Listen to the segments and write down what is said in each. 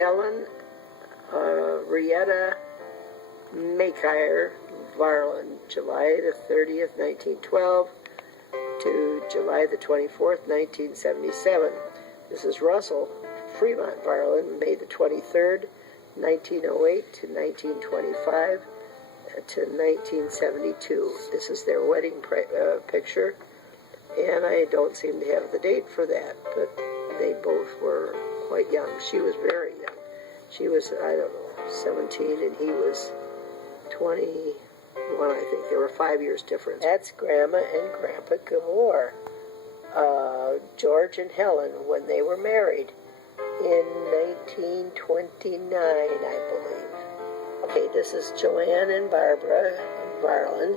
Ellen Rietta Makeyer Varlin, July the 30th, 1912 to July the 24th, 1977. This is Russell Fremont Varlin, May the 23rd, 1908 to 1925 to 1972. This is their wedding picture, and I don't seem to have the date for that, but they both were quite young. She was very young. She was, I don't know, 17, and he was 21, I think. There were 5 years difference. That's Grandma and Grandpa Guibor, George and Helen, when they were married in 1929, I believe. Okay, this is Joanne and Barbara Varlin,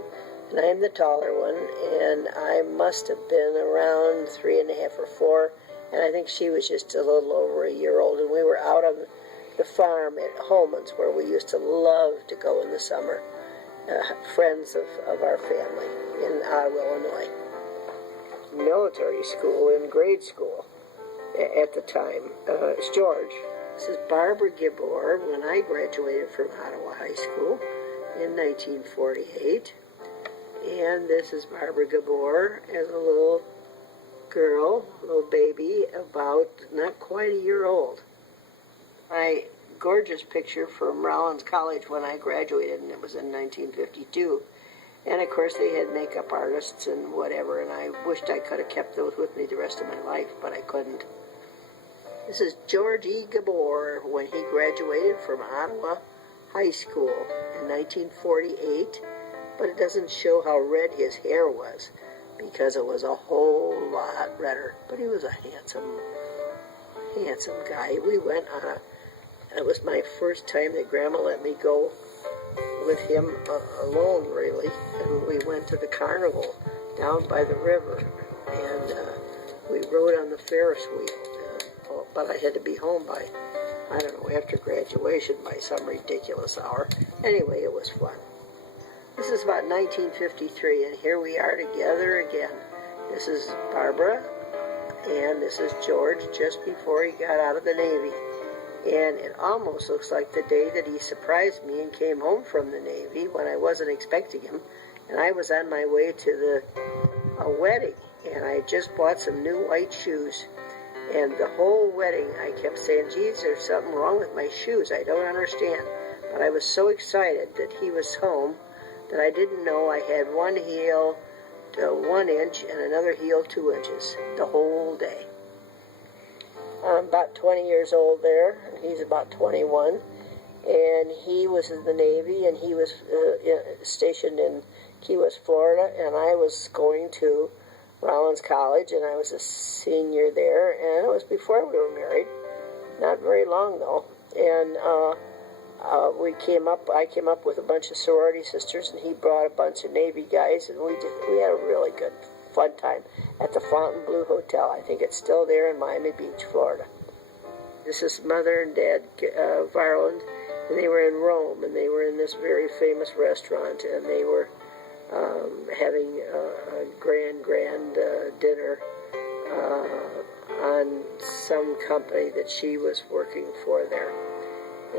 and I'm the taller one, and I must have been around 3.5 or 4, and I think she was just a little over a year old, and we were out on the farm at Holman's, where we used to love to go in the summer, friends of our family in Ottawa, Illinois. Military school and grade school at the time. It's George. This is Barbara Guibor when I graduated from Ottawa High School in 1948. And this is Barbara Guibor as a little girl, little baby, about not quite a year old. My gorgeous picture from Rollins College when I graduated, and it was in 1952. And of course they had makeup artists and whatever, and I wished I could have kept those with me the rest of my life, but I couldn't. This is George E. Guibor when he graduated from Ottawa High School in 1948, but it doesn't show how red his hair was, because it was a whole lot redder. But he was a handsome guy. We went on it was my first time that Grandma let me go with him alone, really, and we went to the carnival down by the river, and we rode on the Ferris wheel, but I had to be home by, I don't know, after graduation by some ridiculous hour. Anyway, it was fun. This is about 1953, and here we are together again. This is Barbara, and this is George just before he got out of the Navy. And it almost looks like the day that he surprised me and came home from the Navy when I wasn't expecting him. And I was on my way to a wedding, and I just bought some new white shoes. And the whole wedding, I kept saying, geez, there's something wrong with my shoes. I don't understand. But I was so excited that he was home that I didn't know I had one heel 1 inch and another heel 2 inches the whole day. I'm about 20 years old there, and he's about 21, and he was in the Navy, and he was stationed in Key West, Florida, and I was going to Rollins College, and I was a senior there, and it was before we were married, not very long though, and I came up with a bunch of sorority sisters, and he brought a bunch of Navy guys, and we had a really good fun time at the Fontainebleau Hotel. I think it's still there in Miami Beach, Florida. This is Mother and Dad Varland, and they were in Rome, and they were in this very famous restaurant, and they were having a grand dinner on some company that she was working for there,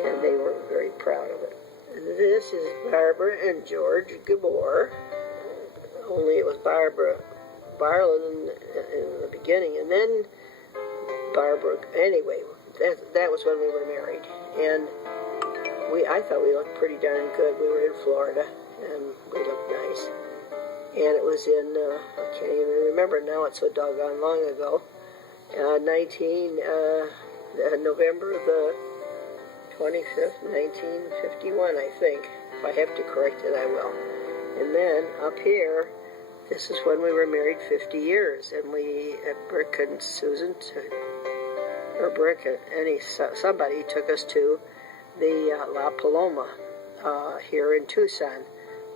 and they were very proud of it. This is Barbara and George Guibor, only it was Barbara Varlin in the beginning, and then Barbara. Anyway, that was when we were married, and I thought we looked pretty darn good. We were in Florida, and we looked nice, and it was in I can't even remember now. It's so doggone long ago. November the 25th, 1951, I think. If I have to correct it, I will. And then up here, this is when we were married 50 years, and Brick and Susan, somebody took us to the La Paloma here in Tucson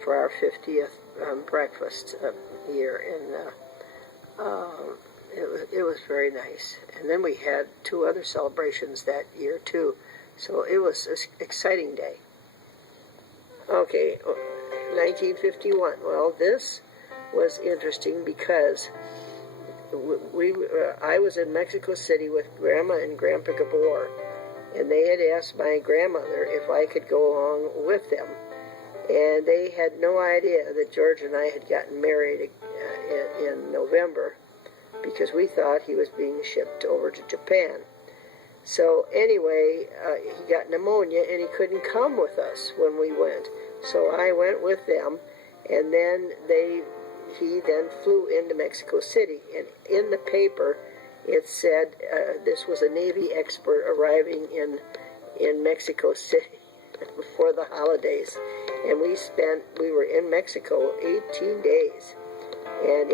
for our 50th breakfast year, and it was very nice. And then we had 2 other celebrations that year too, so it was an exciting day. Okay, 1951. Well, this was interesting because I was in Mexico City with Grandma and Grandpa Guibor, and they had asked my grandmother if I could go along with them. And they had no idea that George and I had gotten married in November, because we thought he was being shipped over to Japan. So anyway, he got pneumonia and he couldn't come with us when we went. So I went with them, and then he then flew into Mexico City. And in the paper, it said this was a Navy expert arriving in Mexico City before the holidays. And we were in Mexico 18 days. And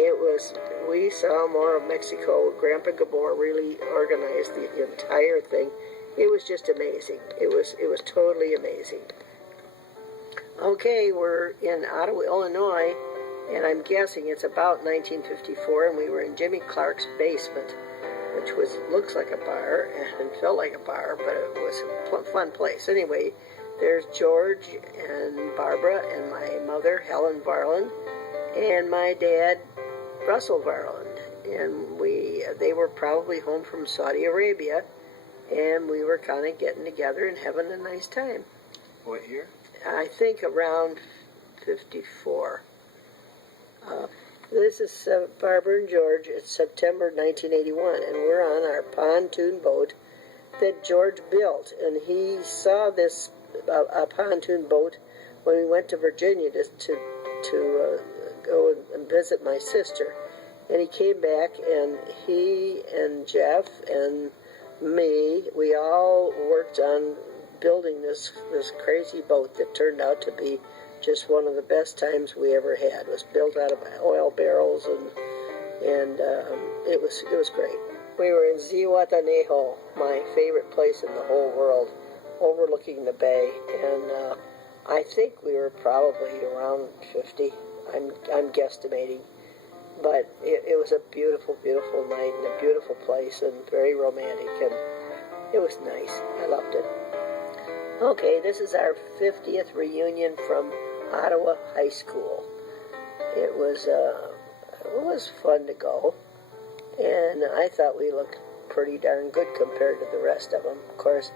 we saw more of Mexico. Grandpa Guibor really organized the entire thing. It was just amazing. It was totally amazing. Okay, we're in Ottawa, Illinois, and I'm guessing it's about 1954, and we were in Jimmy Clark's basement, which looks like a bar and felt like a bar, but it was a fun place. Anyway, there's George and Barbara and my mother, Helen Varland, and my dad, Russell Varland. And they were probably home from Saudi Arabia, and we were kind of getting together and having a nice time. What year? I think around 54. This is Barbara and George. It's September 1981, and we're on our pontoon boat that George built. And he saw this a pontoon boat when we went to Virginia to go and visit my sister. And he came back, and he and Jeff and me, we all worked on building this crazy boat that turned out to be just one of the best times we ever had. It was built out of oil barrels, and it was great. We were in Zihuatanejo, my favorite place in the whole world, overlooking the bay, and I think we were probably around 50. I'm guesstimating, but it was a beautiful, beautiful night and a beautiful place and very romantic, and it was nice. I loved it. Okay, this is our 50th reunion from Ottawa High School. It was fun to go, and I thought we looked pretty darn good compared to the rest of them. Of course,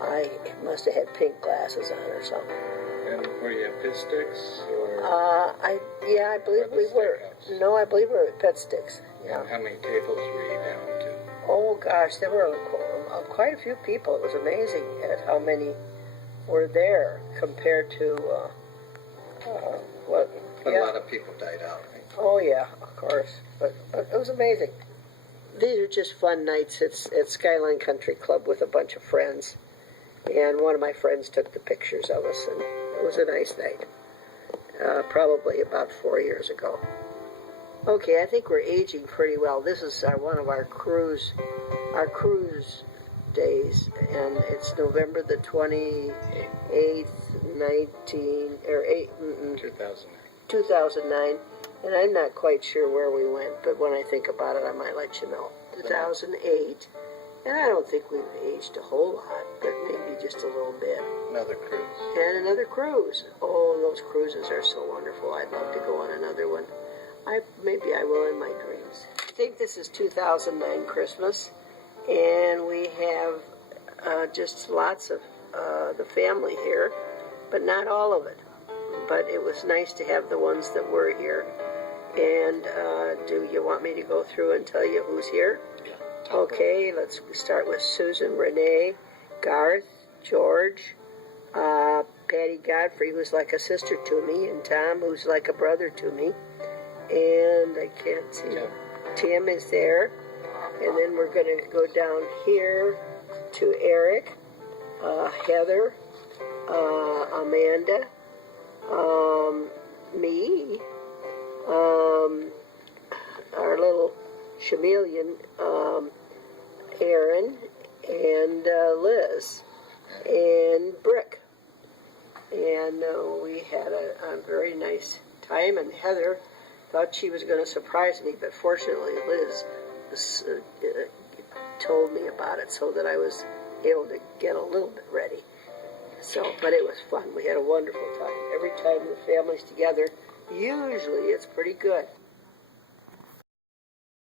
I must have had pink glasses on or something. And were you at Pit Sticks? Or I believe we were. Steakhouse? No, I believe we were at Pet Sticks. Yeah. And how many tables were you down to? Oh gosh, there were quite a few people. It was amazing at how many were there compared to what. A Yeah. lot of people died out, right? Oh yeah, of course. But it was amazing. These are just fun nights. It's at Skyline Country Club with a bunch of friends, and one of my friends took the pictures of us, and it was a nice night. Probably about 4 years ago. Okay, I think we're aging pretty well. This is one of our cruise days, and it's November the 28th, 2009, and I'm not quite sure where we went, but when I think about it, I might let you know. 2008, and I don't think we've aged a whole lot, but maybe just a little bit. Another cruise. And another cruise. Oh, those cruises are so wonderful. I'd love to go on another one. Maybe I will in my dreams. I think this is 2009 Christmas, and we have just lots of the family here, but not all of it. But it was nice to have the ones that were here. And do you want me to go through and tell you who's here? Yeah. Okay, let's start with Susan, Renee, Garth, George, Patty Godfrey, who's like a sister to me, and Tom, who's like a brother to me. And I can't see. Tim is there. And then we're going to go down here to Eric, Heather, Amanda, me, our little chameleon, Aaron, and Liz, and Brick. And we had a very nice time, and Heather thought she was going to surprise me, but fortunately Liz told me about it so that I was able to get a little bit ready. But it was fun. We had a wonderful time. Every time the family's together, usually it's pretty good.